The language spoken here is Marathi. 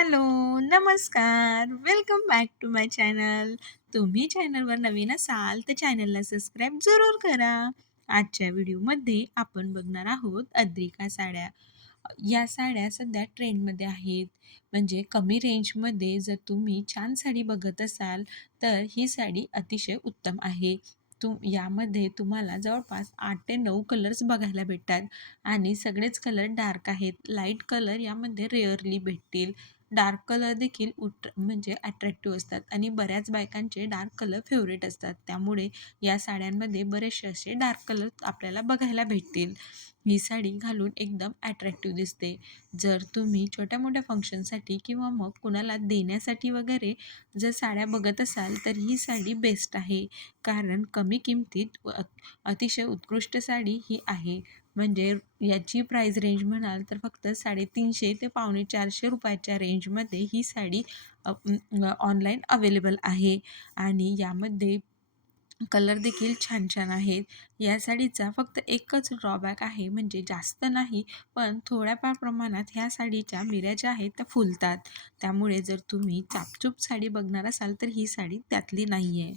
हॅलो, नमस्कार. Welcome back to my channel. तुम्ही चॅनलवर नवीन असाल तर चॅनलला सबस्क्राईब जरूर करा. आजच्या व्हिडिओमध्ये आपण बघणार आहोत अद्रिका साड्या. या साड्या सध्या ट्रेंडमध्ये आहेत. म्हणजे कमी रेंजमध्ये जर तुम्ही छान साडी बघत असाल तर ही साडी अतिशय उत्तम आहे. तुम यामध्ये तुम्हाला जवळपास आठ ते नऊ कलर्स बघायला भेटतात आणि सगळेच कलर डार्क आहेत. लाइट कलर यामध्ये रेअरली भेटतील. डार्क कलर देखील उट म्हणजे अट्रॅक्टिव्ह असतात आणि बऱ्याच बायकांचे डार्क कलर फेवरेट असतात. त्यामुळे या साड्यांमध्ये बरेचसे असे डार्क कलर आपल्याला बघायला भेटतील. ही साडी घालून एकदम अट्रॅक्टिव्ह दिसते. जर तुम्ही छोट्या-मोठ्या फंक्शनसाठी किंवा मग कुणाला देण्यासाठी वगैरे जर साड्या बघत असाल तर ही साडी बेस्ट आहे. कारण कमी किमतीत अतिशय उत्कृष्ट साडी ही आहे. म्हणजे याची प्राईस रेंज म्हणाल तर फक्त 350 ते पावणे चारशे रुपयाच्या रेंजमध्ये ही साडी ऑनलाईन अवेलेबल आहे आणि यामध्ये कलर देखील छान-छान आहेत. या साडीचा फक्त एकच ड्रॉबॅक आहे म्हणजे जास्त नाही, पण थोड्याफार प्रमाणात ह्या साडीच्या मिऱ्या ज्या आहेत त्या फुलतात. त्यामुळे जर तुम्ही चापचूप साडी बघणार असाल तर ही साडी त्यातली नाही आहे.